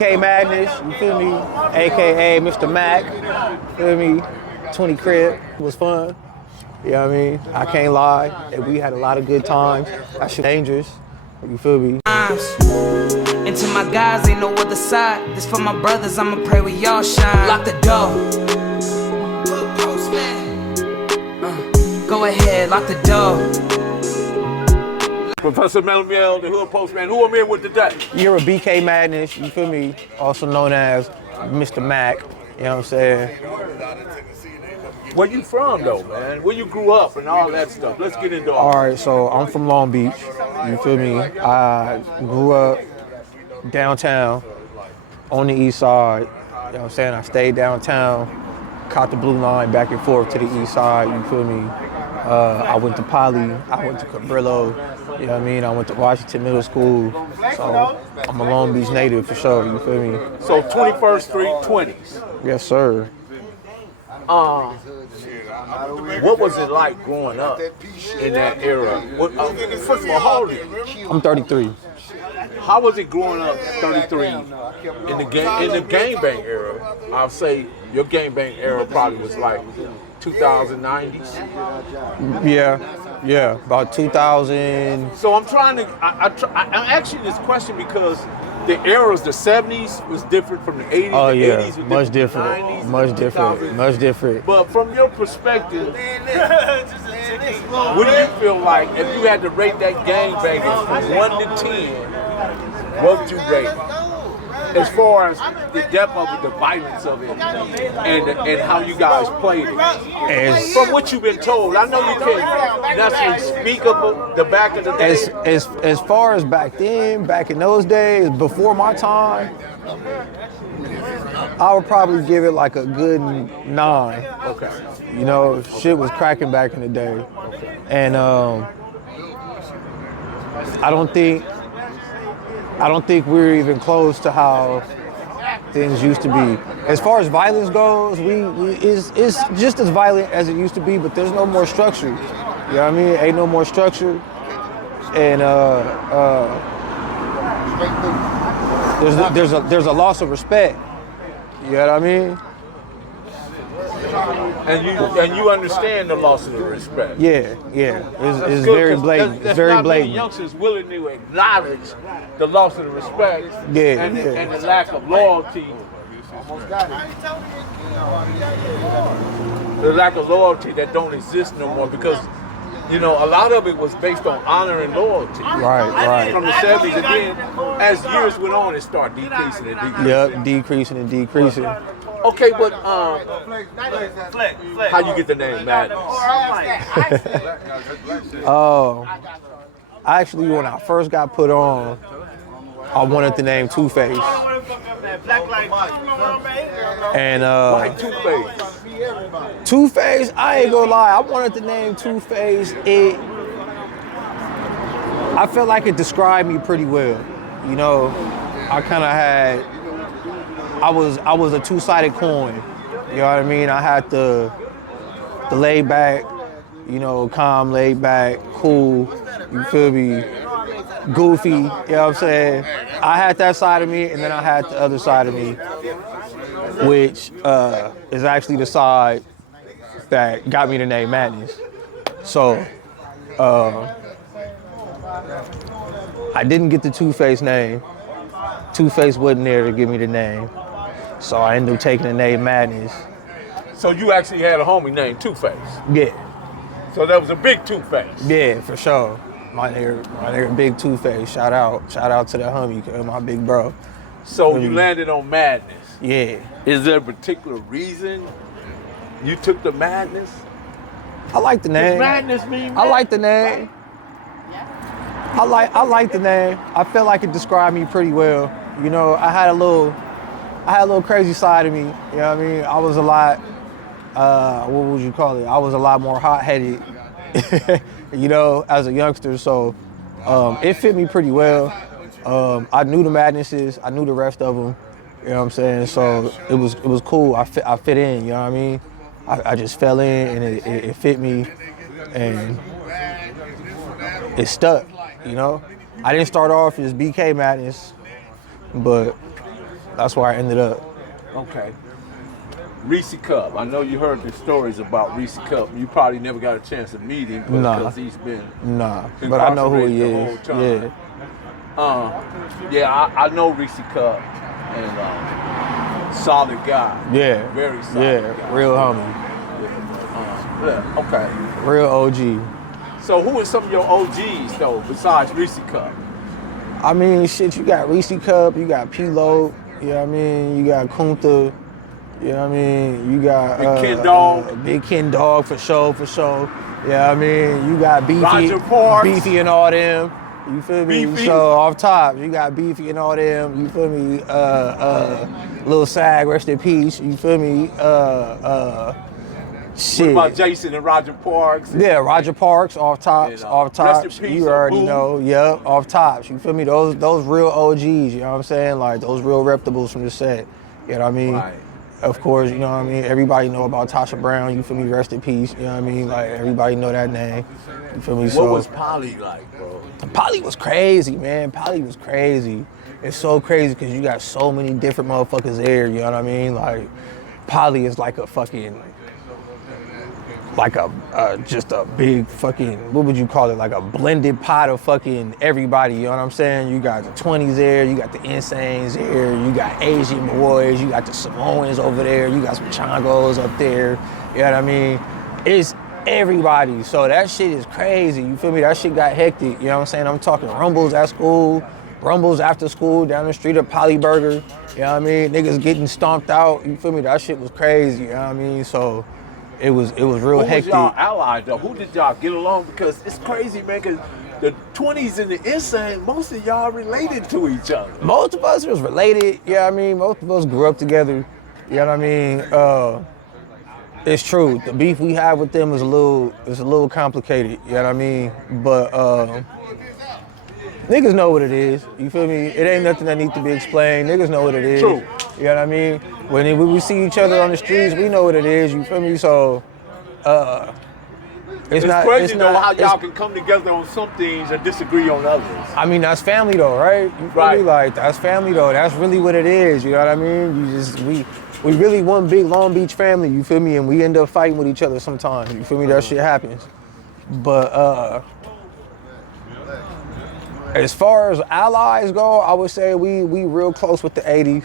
K Madness, you feel me? AKA Mr. Mac, feel me? 20 Crib was fun. You know what I mean? I can't lie. And we had a lot of good times. That shit dangerous. You feel me? And to my guys, ain't no other side. This for my brothers, I'ma pray we y'all shine. Lock the door. Go ahead, lock the door. Professor Melmiel, the Hood Postman, who I'm here with today? You're a BK Madness, you feel me? Also known as Mr. Mac, you know what I'm saying? Where you from though, man? Where you grew up and all that stuff. Let's get into all right, so I'm from Long Beach, you feel me? I grew up downtown on the east side, you know what I'm saying? I stayed downtown, caught the blue line back and forth to the east side, you feel me? I went to Poly, I went to Cabrillo, you know what I mean? I went to Washington Middle School, so I'm a Long Beach native for sure, you feel me? So 21st Street, 20s. Yes, sir. What was it like growing up in that era? First of all, how old are you? I'm 33. How was it growing up 33 in the gangbang era? I'll say your gangbang era probably was like 2090s. Yeah, about 2000. So I'm trying to, I'm asking this question because the eras, the 70s was different from the 80s. Oh yeah, 80s was much different, 90s, much different, much different. But from your perspective, what do you feel like if you had to rate that gangbangers from 1 to 10, what would you rate it? As far as the depth of it, the violence of it, and how you guys played it. From what you've been told, I know you can't necessarily speak of the back of the day. As far as back then, back in those days, before my time, I would probably give it like a good 9. Okay. You know, shit was cracking back in the day. And I don't think we're even close to how things used to be. As far as violence goes, it's just as violent as it used to be, but there's no more structure. You know what I mean? Ain't no more structure. And there's a loss of respect. You know what I mean? And you understand the loss of the respect. Yeah. It's very blatant. It's very blatant. Youngsters willing to acknowledge the loss of the respect and the lack of loyalty. The lack of loyalty that don't exist no more because, you know, a lot of it was based on honor and loyalty. Right. From the 70s, and then as years went on, it started decreasing and decreasing. Yep, decreasing and decreasing. Okay, but how you get the name Madness? Actually, when I first got put on, I wanted the name Two-Face. And Why Two-Face? Two-Face, I ain't gonna lie, I wanted the name Two-Face. I felt like it described me pretty well. You know, I kind of had, I was a two-sided coin. You know what I mean? I had the laid back, you know, calm, laid back, cool, you feel me, goofy, you know what I'm saying? I had that side of me, and then I had the other side of me, which is actually the side that got me the name Madness. So, I didn't get the Two-Face name. Two-Face wasn't there to give me the name. So I ended up taking the name Madness. So you actually had a homie named Two-Face? Yeah. So that was a big Two-Face? Yeah, for sure. My nigga Big Two-Face. Shout out to the homie, my big bro. So you landed on Madness? Yeah. Is there a particular reason you took the Madness? I like the name. Does Madness mean Madness? I like the name. I like the name. I felt like it described me pretty well. You know, I had a little crazy side of me. You know what I mean? I was a lot, what would you call it? I was a lot more hot-headed, you know, as a youngster. So it fit me pretty well. I knew the Madnesses. I knew the rest of them. You know what I'm saying? So it was cool. I fit in. You know what I mean? I just fell in, and it fit me, and it stuck. You know, I didn't start off as BK Madness, but that's where I ended up. Okay. Reese Cup. I know you heard the stories about Reese Cup. You probably never got a chance to meet him because he's been but I know who he is. Yeah. I know Reese Cup and solid guy. Yeah. Very solid guy. Real homie. Okay. Real OG. So who are some of your OGs though besides Reese Cup? I mean, shit, you got Reese Cup, you got P-Lo, you know what I mean? You got Kunta, you know what I mean? You got Big Ken Dog. Big Ken Dog for sure. You know what I mean? You got Beefy and all them. You feel me? Beefy. So off top, you got Beefy and all them. You feel me? Lil Sag, rest in peace. You feel me? Shit. What about Jason and Roger Parks? Yeah, Roger Parks, off tops, rest in peace, you already Boo. know. Yep, off tops. You feel me? Those real OGs, you know what I'm saying? Like those real reputables from the set. You know what I mean? Right. Of course, you know what I mean? Everybody know about Tasha Brown, you feel me? Rest in peace, you know what I mean? Like everybody know that name. You feel me? What was Polly like, bro? Polly was crazy, man. Polly was crazy. It's so crazy because you got so many different motherfuckers there, you know what I mean? Like Polly is like a fucking just a big fucking, what would you call it? Like a blended pot of fucking everybody, you know what I'm saying? You got the 20s there, you got the Insanes there, you got Asian boys, you got the Samoans over there, you got some Chongos up there, you know what I mean? It's everybody, so that shit is crazy, you feel me? That shit got hectic, you know what I'm saying? I'm talking rumbles at school, rumbles after school, down the street at Polly Burger, you know what I mean? Niggas getting stomped out, you feel me? That shit was crazy, you know what I mean? So it was real hectic. Who was y'all allies though? Who did y'all get along? Because it's crazy, man, because the 20s and the Insane, most of y'all related to each other. Most of us was related, you know what I mean? Most of us grew up together, you know what I mean? It's true, the beef we have with them is a little complicated, you know what I mean? But niggas know what it is, you feel me? It ain't nothing that needs to be explained, niggas know what it is. True. You know what I mean? When we see each other on the streets, we know what it is, you feel me? So, It's crazy though how y'all can come together on some things and disagree on others. I mean, that's family though, right? You feel me? Like, that's family though. That's really what it is, you know what I mean? We really one big Long Beach family, you feel me? And we end up fighting with each other sometimes, you feel me? That shit happens. But, as far as allies go, I would say we real close with the 80s.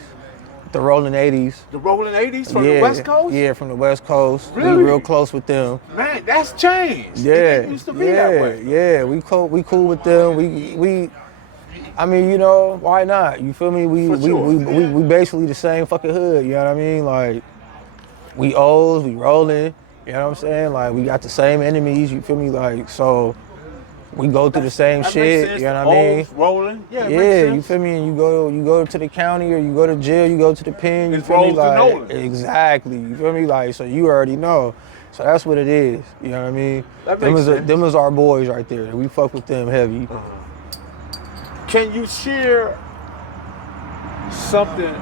The Rollin' 80s. The Rollin' 80s from the West Coast? Yeah, from the West Coast. Really? We real close with them. Man, that's changed. Yeah, It used to be that way. Yeah, we cool with them. We I mean, you know, why not? You feel me? We basically the same fucking hood, you know what I mean? Like, we O's, we Rollin', you know what I'm saying? Like, we got the same enemies, you feel me? Like, so we go through the same shit, you know what I mean? Rolling, yeah, you feel me? And you go to the county or you go to jail, you go to the pen, you feel me? Like, exactly, you feel me? Like, so you already know. So that's what it is, you know what I mean? Them is our boys right there. We fuck with them heavy. Can you share something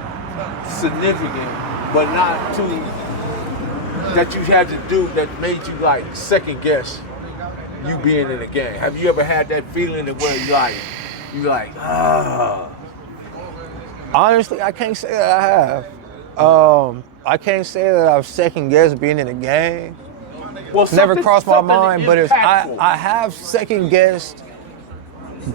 significant, but not too, that you had to do that made you like second guess you being in the game? Have you ever had that feeling that where you like, Honestly, I can't say that I have. I can't say that I've second guessed being in the game. Well, never crossed my mind, but I have second guessed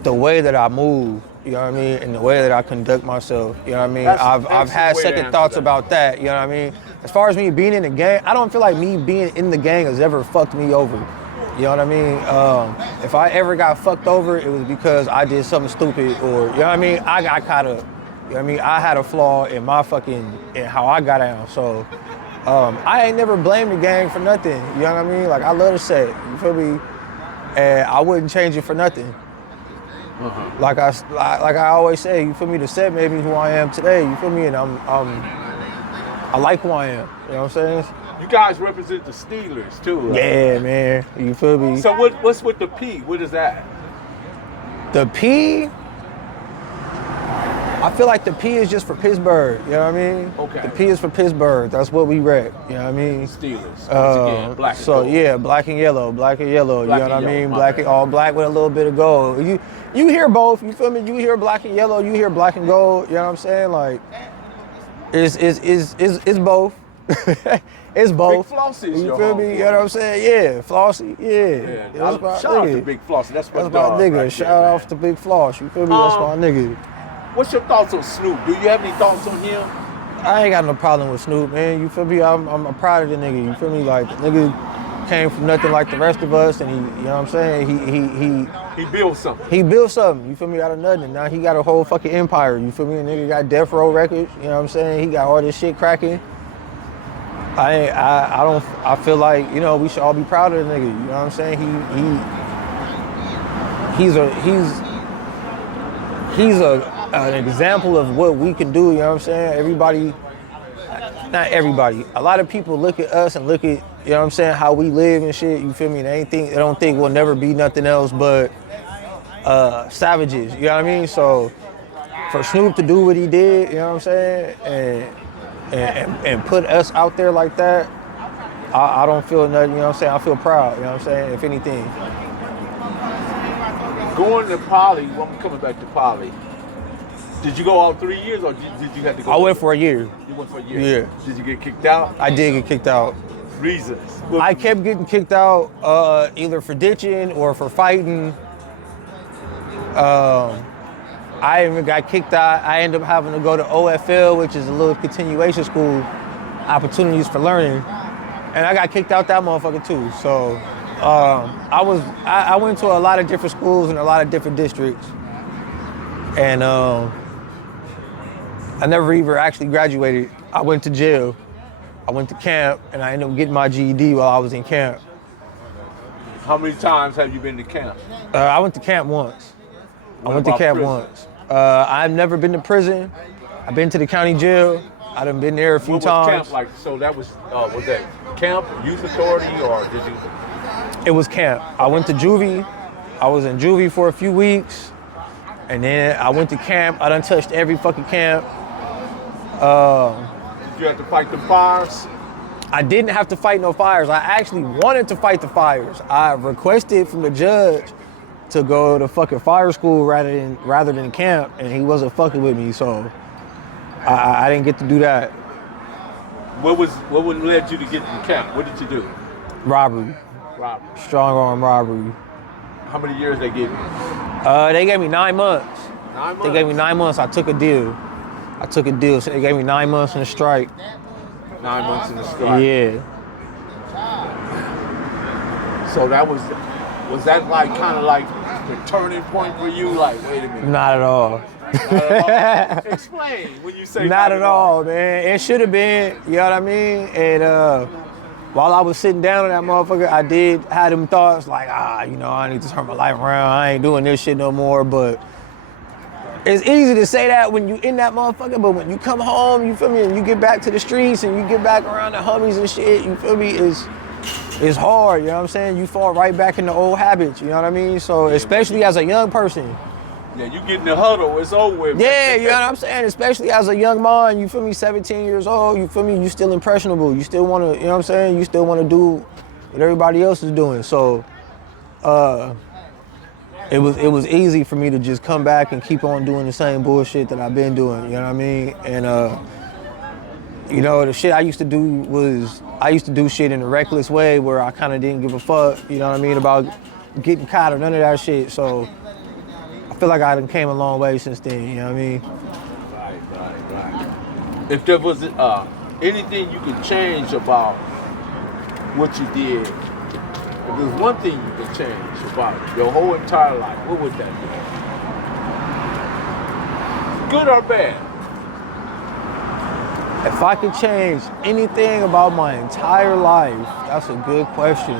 the way that I move, you know what I mean, and the way that I conduct myself, you know what I mean? I've had second thoughts about that, you know what I mean? As far as me being in the gang, I don't feel like me being in the gang has ever fucked me over. You know what I mean? If I ever got fucked over, it was because I did something stupid or, you know what I mean? I got caught up. You know what I mean? I had a flaw in my in how I got down. So I ain't never blamed the gang for nothing. You know what I mean? Like, I love the set, you feel me? And I wouldn't change it for nothing. Like I always say, you feel me? The set made me who I am today, you feel me? And I like who I am, you know what I'm saying? You guys represent the Steelers too, right? Yeah, man, you feel me? So what's with the P? What is that? The P, I feel like the P is just for Pittsburgh, you know what I mean? Okay. The P is for Pittsburgh, that's what we rep, you know what I mean? Steelers, once again, black and gold. Yeah, black and yellow, you know what I mean? All black with a little bit of gold. You hear both, you feel me? You hear black and yellow, you hear black and gold, you know what I'm saying? Like, It's both. It's both. Big Flossie is You your feel homie. me? You know what I'm saying? Yeah, Flossy. Yeah. Yeah, That's shout out to Big Flossie. That's my That's dog. my nigga. right Shout there, out to Big Floss. You feel me? That's my nigga. What's your thoughts on Snoop? Do you have any thoughts on him? I ain't got no problem with Snoop, man. You feel me? I'm proud of the nigga. You feel me? Like, the nigga came from nothing like the rest of us, and he, you know what I'm saying? He built something. He built something, you feel me, out of nothing. And now he got a whole fucking empire, you feel me? A nigga got Death Row Records, you know what I'm saying? He got all this shit cracking. I feel like, you know, we should all be proud of the nigga, you know what I'm saying? He's an example of what we can do, you know what I'm saying? Not everybody, a lot of people look at us and look at, you know what I'm saying, how we live and shit, you feel me? They don't think we'll never be nothing else but savages, you know what I mean? So for Snoop to do what he did, you know what I'm saying, and put us out there like that, I don't feel nothing, you know what I'm saying? I feel proud, you know what I'm saying, if anything. Going to Poly, well, I'm coming back to Poly. Did you go all 3 years, or did you have to go? I went for a year. You went for a year? Yeah. Did you get kicked out? I did get kicked out. Reasons? I kept getting kicked out either for ditching or for fighting. I even got kicked out. I ended up having to go to OFL, which is a little continuation school, opportunities for learning. And I got kicked out that motherfucker too. So I went to a lot of different schools in a lot of different districts. And I never even actually graduated. I went to jail. I went to camp, and I ended up getting my GED while I was in camp. How many times have you been to camp? I went to camp once. What I went to about camp prison? once. I've never been to prison. I've been to the county jail. I done been there a few What was times. camp like? So that was that camp, youth authority, or did you? It was camp. I went to juvie. I was in juvie for a few weeks. And then I went to camp. I done touched every fucking camp. Did you have to fight the fires? I didn't have to fight no fires. I actually wanted to fight the fires. I requested from the judge to go to fucking fire school rather than camp, and he wasn't fucking with me, so I didn't get to do that. What led you to get in camp? What did you do? Robbery, strong arm robbery. How many years they gave you? They gave me 9 months. 9 months? They gave me 9 months. I took a deal, so they gave me 9 months in a strike. 9 months in the strike. Yeah. So that was that like kind of like the turning point for you? Like, wait a minute. Not at all. Not at all? Explain when you say Not at all, man. It should have been, you know what I mean? And while I was sitting down on that motherfucker, I did have them thoughts like, you know, I need to turn my life around. I ain't doing this shit no more. But it's easy to say that when you in that motherfucker, but when you come home, you feel me, and you get back to the streets and you get back around the homies and shit, you feel me, it's hard, you know what I'm saying? You fall right back into old habits, you know what I mean? So especially as a young person. Yeah, you get in the huddle, it's over with. Yeah, you know what I'm saying? Especially as a young man, you feel me, 17 years old, you feel me, you still impressionable. You still wanna, you know what I'm saying? You still wanna do what everybody else is doing. So it was easy for me to just come back and keep on doing the same bullshit that I've been doing, you know what I mean? And you know, the shit I used to do shit in a reckless way where I kinda didn't give a fuck, you know what I mean, about getting caught or none of that shit. So I feel like I done came a long way since then, you know what I mean? Right. If there was anything you could change about what you did, if there's one thing you could change about your whole entire life, what would that be? Good or bad? If I could change anything about my entire life, that's a good question.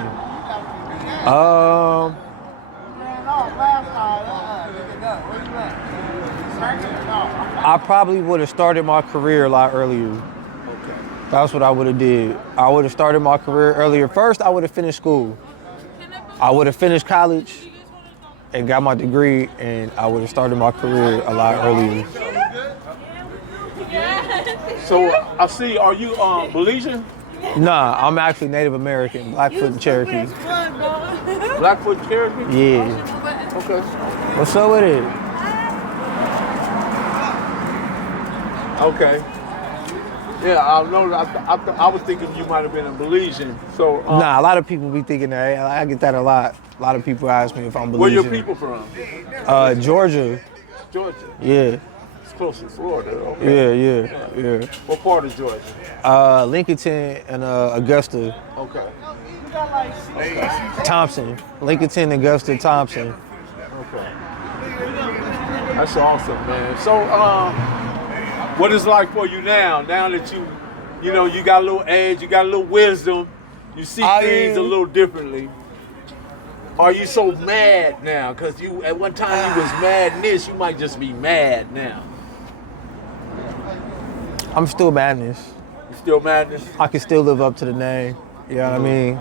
I probably would have started my career a lot earlier. Okay. That's what I would have did. I would have started my career earlier. First, I would have finished school. I would have finished college and got my degree, and I would have started my career a lot earlier. So I see, are you Belizean? Nah, I'm actually Native American, Blackfoot and Cherokee. Blackfoot Cherokee? Yeah. Okay. What's up with it? Okay. Yeah, I know. I was thinking you might have been a Belizean. So Nah, a lot of people be thinking that. I get that a lot. A lot of people ask me if I'm where your Belizean. people from? Georgia. Georgia. Yeah. It's close to Florida. Okay. Yeah. What part of Georgia? Lincolnton and Augusta. Okay. Thompson. Lincolnton, Augusta, Thompson. Okay. That's awesome, man. So, what is it like for you now? Now that you know, you got a little age, you got a little wisdom, you see things a little differently. Are you so mad now? Because you, at one time you was mad in this, you might just be mad now. I'm still madness. You still madness? I can still live up to the name. You know what I mean?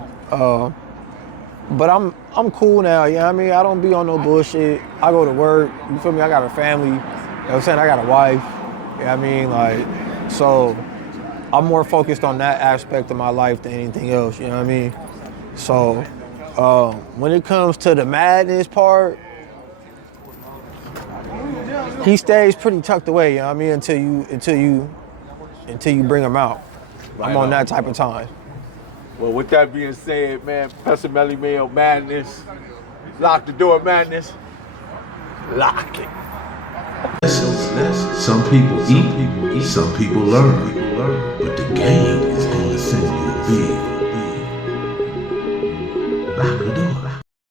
But I'm cool now, you know what I mean? I don't be on no bullshit. I go to work, you feel me? I got a family, you know what I'm saying? I got a wife, you know what I mean? Like, so I'm more focused on that aspect of my life than anything else, you know what I mean? So when it comes to the madness part, he stays pretty tucked away, you know what I mean? Until you bring him out. I'm on that type of time. Well, with that being said, man, Professor Melly Mail Madness, lock the door, Madness. Lock it. Some people eat, some people learn, but the game is going to send you a bill. Lock the door.